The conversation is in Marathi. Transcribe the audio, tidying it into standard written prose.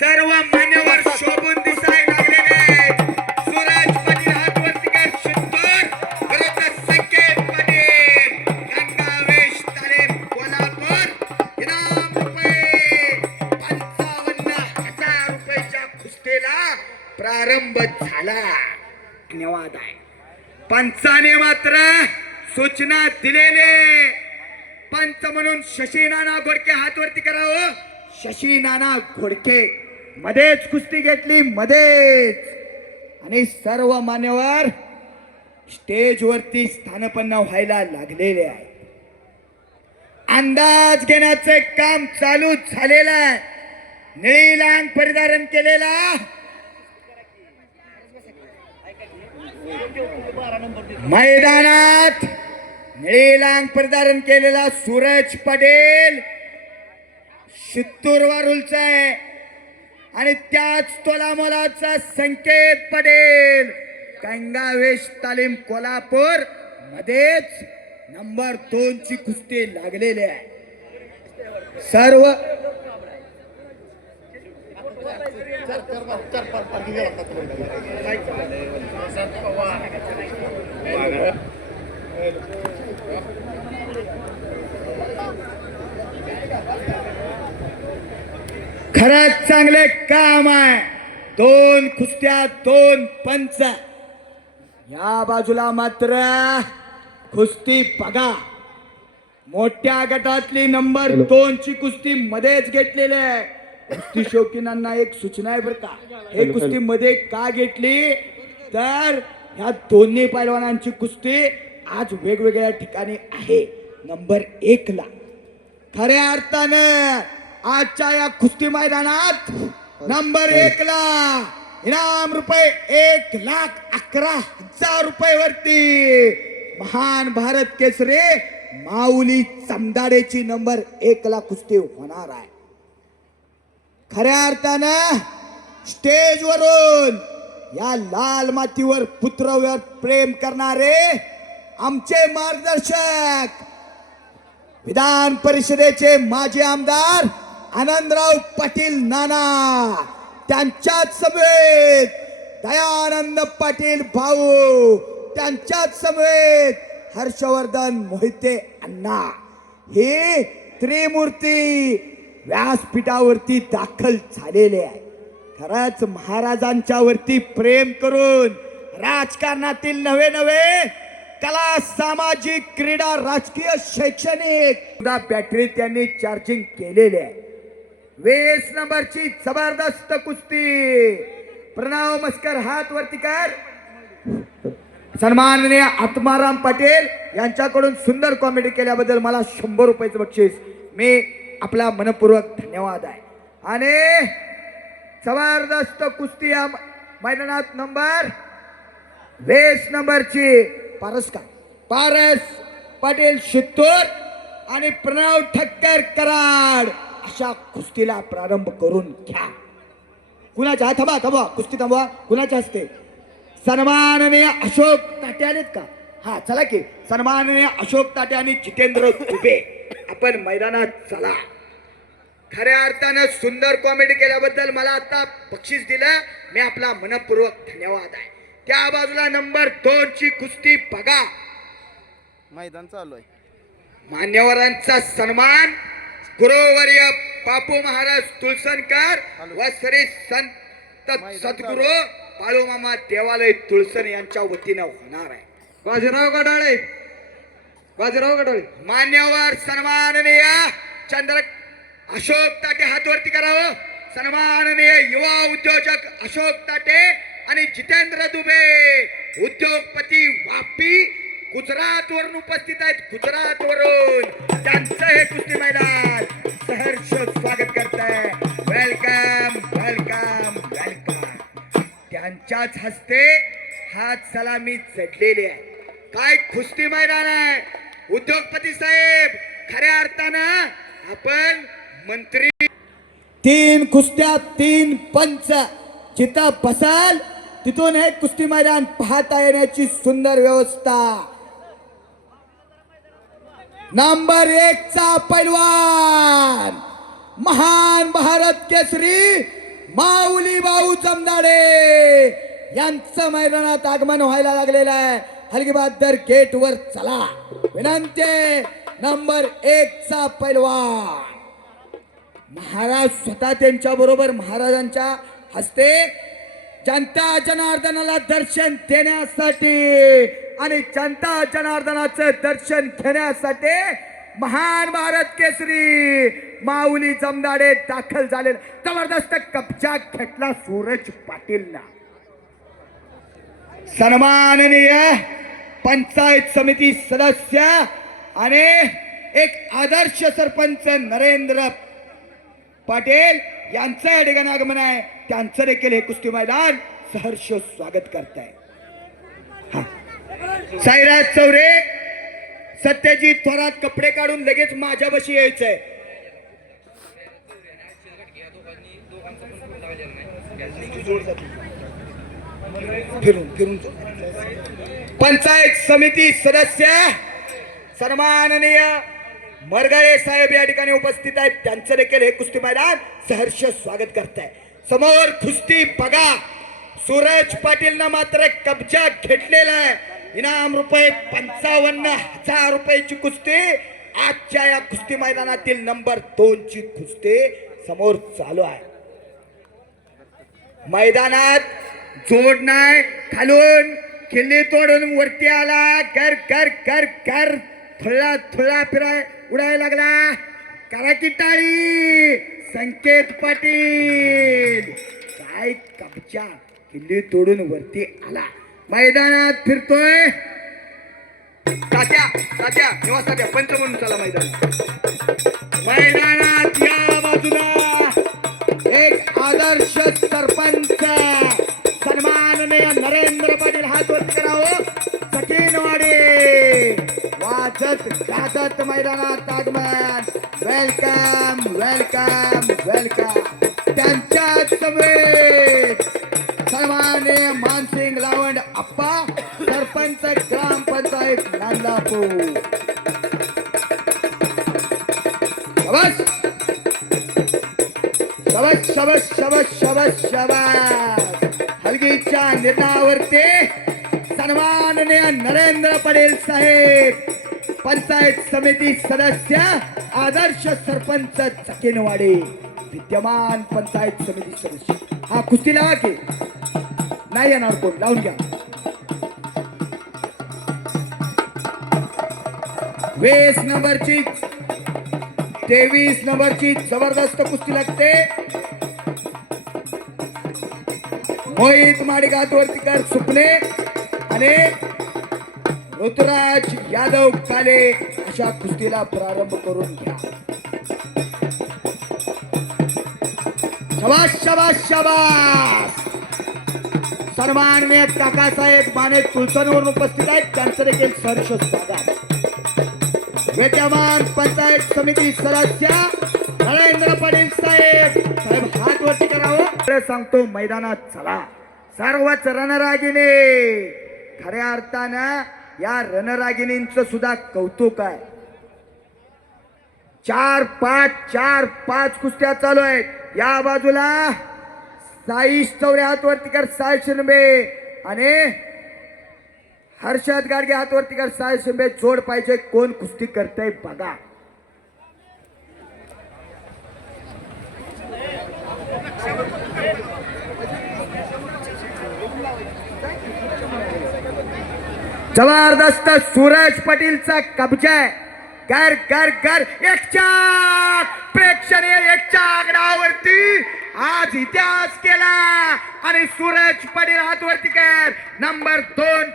सर्व मान्यवर शोभून दिसायला लागलेले सूरज पाटील हातवरती कर शिंदोर विरुद्ध संकेत पाटील गंगावेश तालीम कोल्हापूर इनाम रुपये 55,000 रुपयाच्या कुस्तीला प्रारंभ झाला. धन्यवाद आहे. पंचाने मात्र सूचना दिलेले पंच म्हणून शशी नाना घोडके हातवरती करावं. शशी नाना घोडके मध्येच कुस्ती घेतली मध्येच आणि सर्व मान्यवर स्टेज वरती स्थानपन्न व्हायला लागलेले आहे. अंदाज घेण्याचे काम चालू झालेलं आहे. निळी लांग परिधारण केलेला मैदानात निळी लांग परिधारण केलेला सूरज पटेल शित्तूर वरूलचा आहे आणि त्याच तोलामोलाचा संकेत पटेल गंगावेश तालीम कोल्हापूर मध्येच नंबर 2 ची कुस्ती लागलेली आहे. सर्व खरंच चांगले काम आहे. 2 कुस्त्या 2 पंच. या बाजूला मात्र कुस्ती बघा. मोठ्या गटातली नंबर 2 ची कुस्ती मध्येच घेतलेली आहे. कुस्ती शौकीनांना एक सूचना आहे बरं का. हे कुस्ती मध्ये का घेतली तर ह्या दोन्ही पैलवानांची कुस्ती आज वेगवेगळ्या ठिकाणी आहे. नंबर 1 ला खऱ्या अर्थानं आजच्या या कुस्ती मैदानात नंबर 1 ला इनाम रुपये 1,11,000 रुपये वरती महान भारत केसरी माऊली चमदाडेची नंबर 1 ला कुस्ती होणार आहे. खऱ्या अर्थानं स्टेज वरून या लाल मातीवर पुत्रवर प्रेम करणारे आमचे मार्गदर्शक विधान परिषदेचे माजी आमदार आनंदराव पाटील नाना, त्यांच्याच समवेत दयानंद पाटील भाऊ, त्यांच्याच समवेत हर्षवर्धन मोहिते अण्णा, हे त्रिमूर्ती व्यासपीठावरती दाखल झालेले आहे. खरंच महाराजांच्या वरती प्रेम करून राजकारणातील नवे कला, सामाजिक, क्रीडा, राजकीय, शैक्षणिक बॅटरी त्यांनी चार्जिंग केलेले आहे. 20 नंबरची जबरदस्त कुस्ती. प्रणव मस्कर हात वरती कर. सन्माननीय आत्माराम पाटील यांच्याकडून सुंदर कॉमेडी केल्याबद्दल मला 100 रुपयाचं बक्षीस. मी आपला मनपूर्वक धन्यवाद आहे. आणि जबरदस्त कुस्ती या मैदानात नंबर 20 नंबरची पारस पाटील शित्तूर आणि प्रणव ठक्कर कराड अशा कुस्तीला प्रारंभ करून घ्या. कुणाच्या थांबा कुस्ती थांबवा. कुणाच्या हस्ते सन्माननीय अशोक ताटे आलेत का? हा चला की. सन्माननीय अशोक ताटे आणि जितेंद्र दुबे आपण मैदानात चला. खऱ्या अर्थानं सुंदर कॉमेडी केल्याबद्दल मला आता बक्षीस दिलं. मी आपला मनपूर्वक धन्यवाद आहे. त्या बाजूला नंबर 2 ची कुस्ती बघा. मैदान चालू आहे. मान्यवरांचा सन्मान गुरुवर्य बापू महाराज तुळसनकर व श्री संत सद्गुरू बाळूमामा देवालय तुळसन यांच्या वतीनं होणार आहे. बाजीराव गडाळे मान्यवर सन्माननीय चंद्र अशोक ताटे हातवरती करावं. सन्माननीय युवा उद्योजक अशोक ताटे आणि जितेंद्र दुबे उद्योगपती वापी गुजरात वरून उपस्थित आहेत. गुजरात वरून त्यांचं हे कुस्ती मैदान सहर्ष स्वागत करत आहे. Welcome welcome welcome. त्यांच्याच हस्ते हात सलामी चढलेली आहे. काय कुस्ती मैदान आहे उद्योगपती साहेब. खऱ्या अर्थानं आपण मंत्री. 3 कुस्त्या 3 पंच. जिथं बसाल तिथून हे कुस्ती मैदान पाहता येण्याची सुंदर व्यवस्था. नंबर 1 चा पैलवान महान भारत केसरी माऊली भाऊ जमदाडे यांचं मैदानात आगमन व्हायला लागलेलं आहे. हलगीबहादर गेट वर चला. विनंती आहे, नंबर 1 चा पैलवान महाराज स्वतः त्यांच्या बरोबर महाराजांच्या हस्ते जनता जनार्दनाला दर्शन देण्यासाठी आणि जनता जनार्दनाचं दर्शन घेण्यासाठी महान भारत केसरी माऊली जमदाडे दाखल झाले. जबरदस्त कब्जा घेतला सूरज पाटीलना. सन्माननीय पंचायत समिती सदस्य आणि एक आदर्श सरपंच नरेंद्र पाटील यांचं या ठिकाणी आगमन आहे. त्यांचं देखील हे कुस्ती मैदान सहर्ष स्वागत करत आहे. साईराज चौरे सत्यजित थोरात कपडे काढून लगेच माझ्यापाशी यायचंय. फिरून फिरून पंचायत समिती सदस्य सन्माननीय मरगळे साहेब या ठिकाणी उपस्थित आहेत. त्यांचं देखील हे कुस्ती मैदान सहर्ष स्वागत करत आहे. समोर कुस्ती बघा. सूरज पाटीलनं मात्र कब्जा घेतलेला आहे. इनाम रुपये 55,000 रुपयाची कुस्ती आजच्या या कुस्ती मैदानातील नंबर 2 ची कुस्ती समोर चालू आहे. मैदानात जोड नाही, खालून किल्ली तोडून वरती आला. कर कर कर कर थोडा थोडा फिराय उडायला लागला. करा की टाळी. संकेत पाटील काय कब्जा, किल्ली तोडून वरती आला. मैदानात फिरतोय. तात्या तात्या निवास तात्या पंच म्हणून चला मैदानात या बाजूला एक आदर्श सरपंच सन्माननीय नरेंद्र पाटील हात वर करावं. सकीनवाडी वाजत गाजत मैदानात आगमन. Welcome welcome welcome. त्यांच्याच समवेत सन्माननीय मानसिंग लावंड अप्पा सरपंच ग्रामपंचायत नांदापूर. शबाश शबाश शबाश शबाश शबाश शबाश. हलगीच्या निर्णयावरती सन्माननीय नरेंद्र पटेल साहेब पंचायत समिती सदस्य आदर्श सरपंच चकेनवाडी विद्यमान पंचायत समिती सदस्य. हा कुस्ती लावा की नाही येणार कोण, लावून घ्या. 20 नंबरची 23 नंबरची जबरदस्त कुस्ती लागते. मोहित माडिकात वर्तीकर सुपले आणि ऋतुराज यादव काले अशा कुस्तीला प्रारंभ करून घ्या. शबाश शबाश शबाश. सन्माननीय काकासाहेब माने तुळसणवरून उपस्थित आहेत. त्यांचं देखील सहर्ष स्वागत. विद्यमान पंचायत समिती सदस्य नरेंद्र पाटील साहेब साहेब हात वरती करावं. सांगतो मैदानात चला. सर्वच रणरागिणी खऱ्या अर्थानं या रणरागिणींचं सुद्धा कौतुक आहे. 4-5 कुस्त्या चालू आहेत. या बाजूला साईश चौरे हात वरती कर, साय शिंबे आणि हर्षद गाडगे हात वरती कर, साय शिंबे. जोड पाहिजे. कोण कुस्ती करतंय बघा. जबरदस्त सूरज पाटीलचा कब्जा आहे. कर कर कर. एकच्या प्रेक्षणीय एकच्या आगडावरती आज इतिहास केला आणि सूरज पाटील हात वरती कर नंबर 2